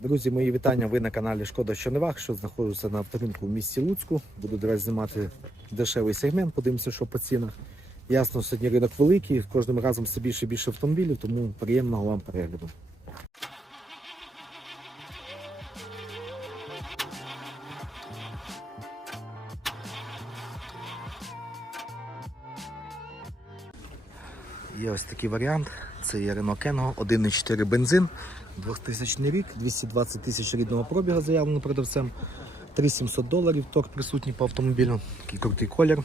Друзі, мої вітання. Ви на каналі Шкода що не вах, що знаходжуся на авторинку в місті Луцьку. Буду до знімати дешевий сегмент, подивимося, що по цінах. Ясно, сьогодні ринок великий, кожним разом все більше і більше автомобілів, тому приємного вам перегляду. Є ось такий варіант. Це є Renault Kengo, 1,4 бензин, 2000 рік, 220 тисяч рідного пробігу заявлено продавцем. 3700 доларів торг присутній по автомобілю. Такий крутий колір.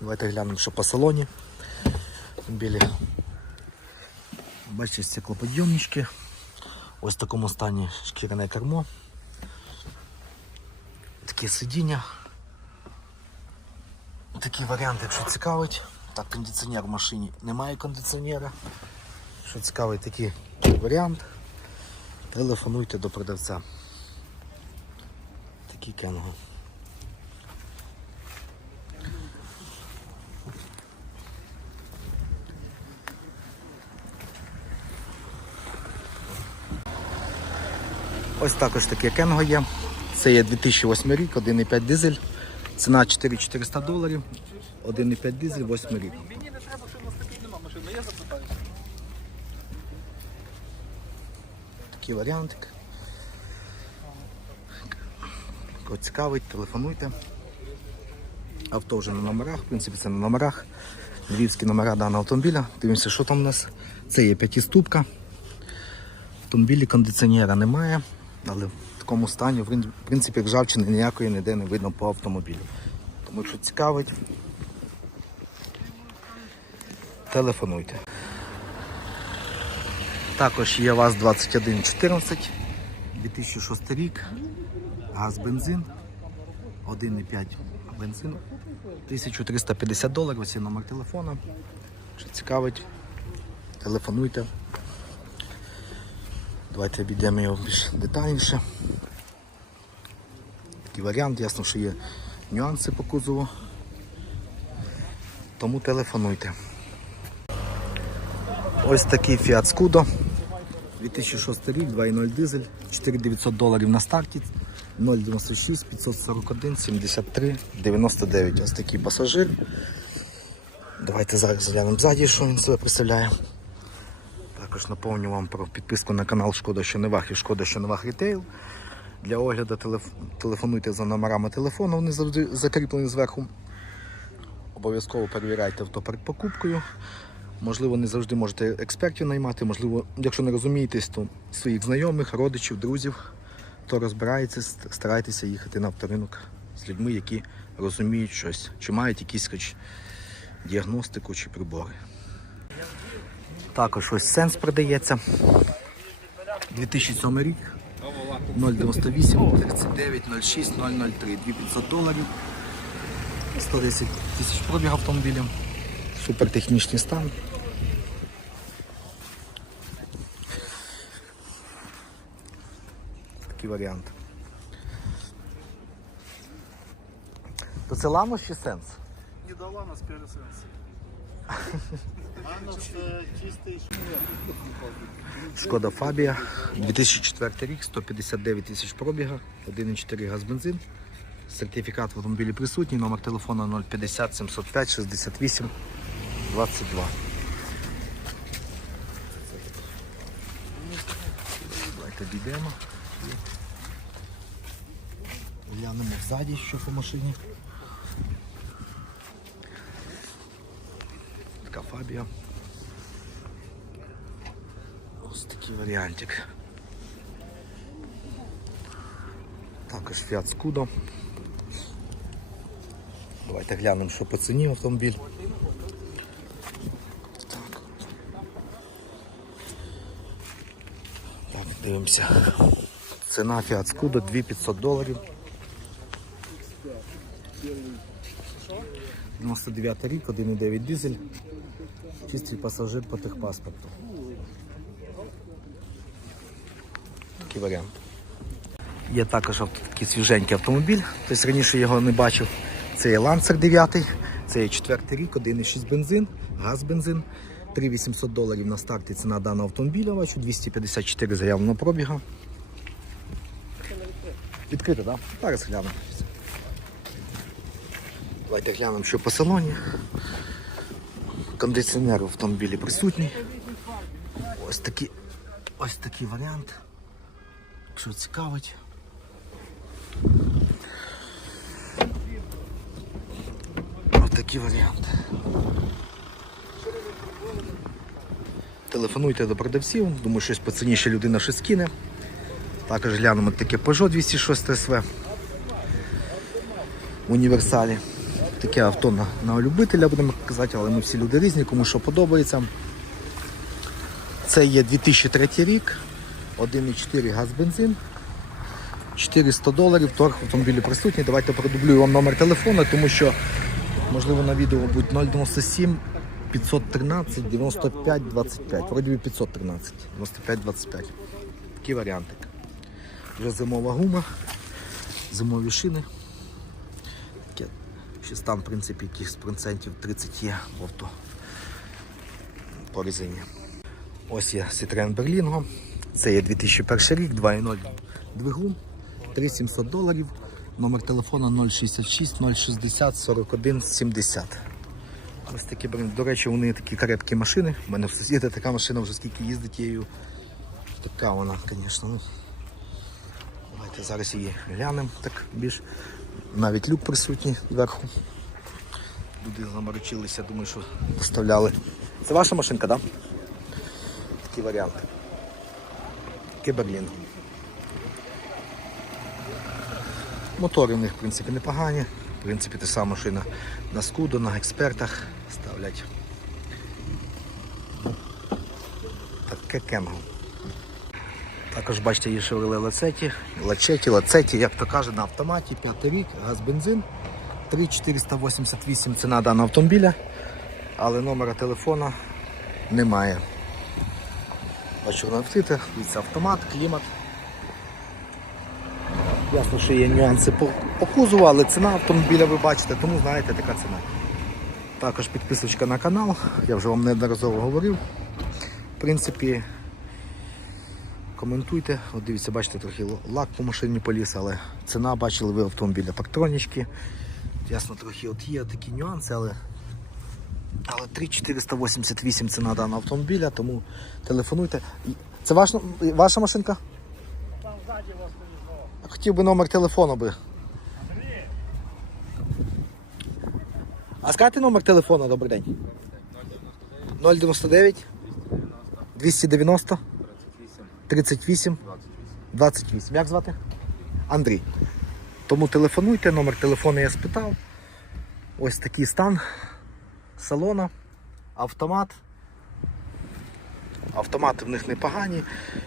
Давайте глянемо, що по салоні. Автомобілі. Бачите, стеклоподйомнички. Ось в такому стані шкіряне кермо. Такі сидіння. Такі варіанти, якщо цікавить. Так, кондиціонер в машині немає кондиціонера. Що цікавий такий варіант. Телефонуйте до продавця. Такий кенго. Ось також таке кенго є. Це є 2008 рік, 1,5 дизель. Ціна 4400 доларів. 1,5 дизель, 8 рік. Мені не треба, що в нас таких нема машини, я запитаю. Такий варіантик. Кого цікавить, телефонуйте. Авто вже на номерах, в принципі, це на номерах. Львівські номера даного автомобіля. Дивимося, що там у нас. Це є п'ятиступка. В автомобілі кондиціонера немає, але в такому стані, в принципі, ржавчини ніякої ніде не видно по автомобілю. Тому якщо цікавить, телефонуйте. Також є ВАЗ-2114, 2006 рік, газ бензин, 1,5 бензин, 1350 доларів, ось номер телефона. Що цікавить, телефонуйте. Давайте обійдемо його більш детальніше. Такий варіант, ясно, що є нюанси по кузову. Тому телефонуйте. Ось такий Fiat Scudo. 2006 рік, 2.0 дизель, 4900 доларів на старті, 096 541 73 99. Ось такий пасажир. Давайте зараз заглянемо ззаді, що він себе представляє. Також наповню вам про підписку на канал Шкода що не вах і Шкода що не вах рітейл. Для огляду телеф... телефонуйте за номерами телефону, вони завжди закріплені зверху. Обов'язково перевіряйте авто перед покупкою. Можливо, не завжди можете експертів наймати, можливо, якщо не розумієтесь, то своїх знайомих, родичів, друзів, хто розбирається, старайтеся їхати на авторинок з людьми, які розуміють щось, чи мають якісь хоч діагностику чи прибори. Також ось сенс продається. 2007 рік. 098 39 06 003 2500 доларів. 110 тисяч пробіг автомобілів. Супер технічний стан. Такий варіант. То це Ламос чи сенс? Не дала нас пересенс. Шкода Фабія, 2004 рік, 159 тисяч пробіга, 1,4 газ бензин. Сертифікат в автомобілі присутній, номер телефону 050 705 68 22. Давайте дійдемо. Глянемо ззаді, що по машині. Така фабія. Ось такий варіантик. Також Fiat Scudo. Давайте глянемо, що по ціні автомобіль. Так. Так, дивимося. Ціна Fiat Scudo 2500 доларів. 99 рік, 1,9 дизель. Чистий пасажир по техпаспорту. Такий варіант. Є також такий свіженький автомобіль, тобто раніше його не бачив. Це є Lancer 9, це є 4 рік, 1,6 бензин, газ бензин. 3800 доларів на старті ціна даного автомобіля, бачу, 254 заявленого пробіга. Відкрито, так? Да? Зараз глянемо. Давайте глянемо, що по салоні. Кондиціонер в автомобілі присутній. Ось такий, ось такий варіант. Якщо цікавить. Ось такий варіант. Телефонуйте до продавців, думаю, щось поцінніше людина щось кине. Також глянемо таке Peugeot 206 СВ в універсалі. Таке авто на, на любителя, будемо казати, але ми всі люди різні, кому що подобається. Це є 2003 рік, 1,4 газ бензин. 400 доларів, торг в автомобілі присутній. Давайте продублюю вам номер телефону, тому що, можливо, на відео буде 097 513 95 25. Вроді 513 95 25. Такий варіантик. Вже зимова гума, зимові шини. Ще стан, в принципі, якихось процентів 30 є в авто по резині. Ось є Citroen Berlingo. Це є 2001 рік, 2.0 двигун, 3700 доларів. Номер телефона 066 060 41 70. Ось такі бренд. До речі, вони такі крепкі машини. У мене в сусіда така машина вже скільки їздить її. Така вона, звісно. Давайте зараз її глянемо так більш. Навіть люк присутній зверху. Люди заморочилися, думаю, що доставляли. Це ваша машинка, так? Да? Такі варіанти. Киберлін. Мотори в них, в принципі, непогані. В принципі, те саме, що і на, на скуду, на експертах ставлять. Таке кемго. Також бачите, є шевели лацеті, лачеті, лацеті, як то каже, на автоматі, п'ятий рік, газ бензин. 3488 ціна даного автомобіля, але номера телефона немає. Бачу, вона відкрита, дивіться, автомат, клімат. Ясно, що є нюанси по, по кузову, але ціна автомобіля ви бачите, тому знаєте, така ціна. Також підписочка на канал, я вже вам неодноразово говорив. В принципі, коментуйте. От дивіться, бачите, трохи лак по машині поліз, але ціна бачили ви автомобіля пактронічки. Ясно, трохи от є такі нюанси, але але 3488 ціна даного автомобіля, тому телефонуйте. Це ваш, ваша машинка? Там ззаді вас повезло. Хотів би номер телефону би. А скажете номер телефону, добрий день. 099 290 38 28. Як звати? Андрій. Тому телефонуйте, номер телефону я спитав. Ось такий стан салона, автомат. Автомати в них непогані.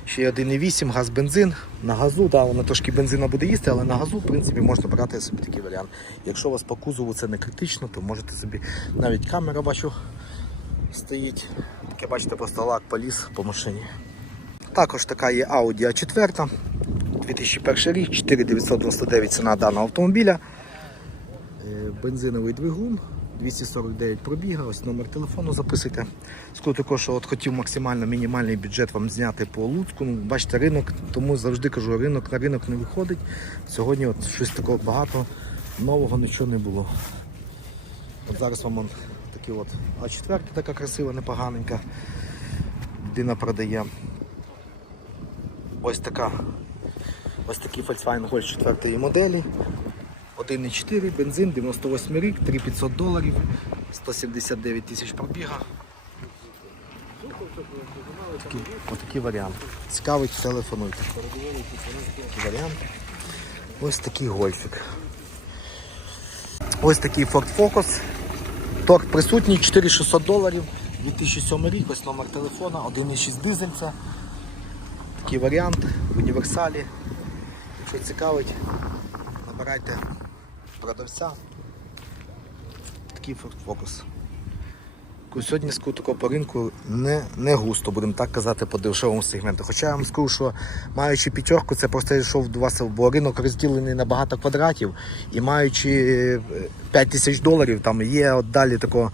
Ще 1,8, газ бензин. На газу, да, воно трошки бензина буде їсти, але на газу, в принципі, можна брати собі такий варіант. Якщо у вас по кузову це не критично, то можете собі навіть камера бачу стоїть. Таке бачите, просто лак поліз по машині. Також така є Audi A4, 2001 рік, 4999 ціна даного автомобіля. Е, Бензиновий двигун, 249 пробіга, ось номер телефону записуйте. Скажу також, що от хотів максимально мінімальний бюджет вам зняти по Луцьку. Ну, бачите, ринок, тому завжди кажу, ринок на ринок не виходить. Сьогодні от щось такого багато, нового нічого не було. От зараз вам он, такі от А4 така красива, непоганенька. Людина продає. Ось така. Ось такий Volkswagen Golf 4 моделі. 1,4, бензин, 98 рік, 3500 доларів, 179 тисяч пробіга. Такий, отакий варіант. Цікавить, телефонуйте. Такий варіант. Ось такий гольфик. Ось такий Ford Focus. Торг присутній, 4600 доларів, 2007 рік, ось номер телефона, 1,6 дизель це. Такий варіант в універсалі. Якщо цікавить, набирайте продавця. Такий Focus. Сьогодні скажу такого по ринку не, не густо, будемо так казати, по дешевому сегменту. Хоча я вам скажу, що маючи п'ятерку, це просто йшов до вас, бо ринок розділений на багато квадратів, і маючи е, 5 тисяч доларів, там є от далі такого,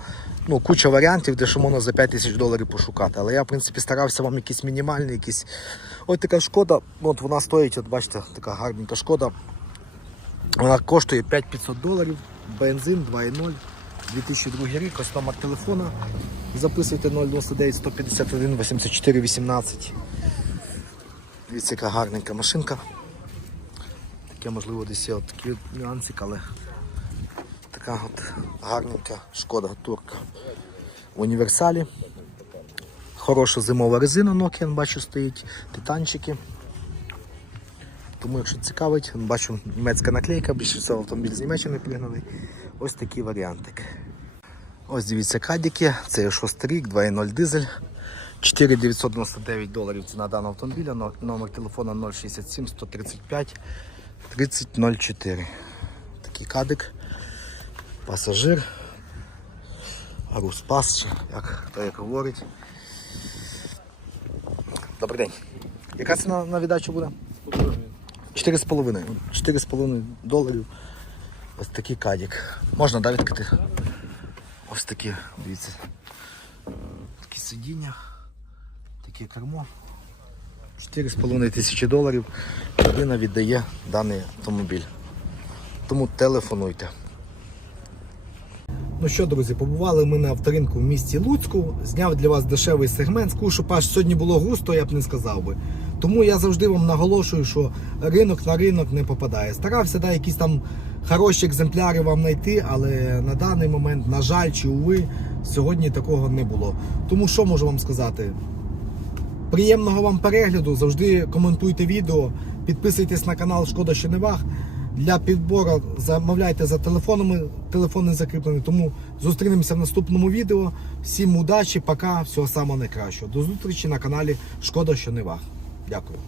ну, куча варіантів, де що можна за 5 тисяч доларів пошукати. Але я, в принципі, старався вам якісь мінімальні, якісь. Ось така шкода, ну, от вона стоїть, от бачите, така гарненька шкода. Вона коштує 5500 доларів, бензин 2.0, 2002 рік, ось номер телефона. Записуйте 099 151 84 18. Дивіться, яка гарненька машинка. Таке, можливо, десь є такий нюансик, але така от гарненька шкода турка. В універсалі. Хороша зимова резина Nokian, бачу, стоїть, титанчики. Тому, якщо цікавить, бачу німецька наклейка, більше всього автомобіль з Німеччини пригнаний. Ось такий варіантик. Ось дивіться кадіки, це є 6 рік, 2.0 дизель. 4999 доларів ціна даного автомобіля, номер телефона 067 135 3004. Такий кадик, пасажир, Руспас, як як говорить. Добрий день. Яка ціна на віддачу буде? 4,5. 4,5 доларів. Ось такий кадік. Можна да, відкрити? Ось такі, дивіться. Такі сидіння, таке кермо. 4,5 тисячі доларів людина віддає даний автомобіль. Тому телефонуйте. Ну що, друзі, побували ми на авторинку в місті Луцьку. Зняв для вас дешевий сегмент. Що аж сьогодні було густо, я б не сказав би. Тому я завжди вам наголошую, що ринок на ринок не попадає. Старався да, якісь там хороші екземпляри вам знайти, але на даний момент, на жаль, чи уви, сьогодні такого не було. Тому що можу вам сказати? Приємного вам перегляду, завжди коментуйте відео, підписуйтесь на канал Шкода що не ваг. Для підбору замовляйте за телефонами, Телефони закріплені. Тому зустрінемося в наступному відео. Всім удачі, пока, всього самого найкращого. До зустрічі на каналі Шкода що не ваг. Дякую.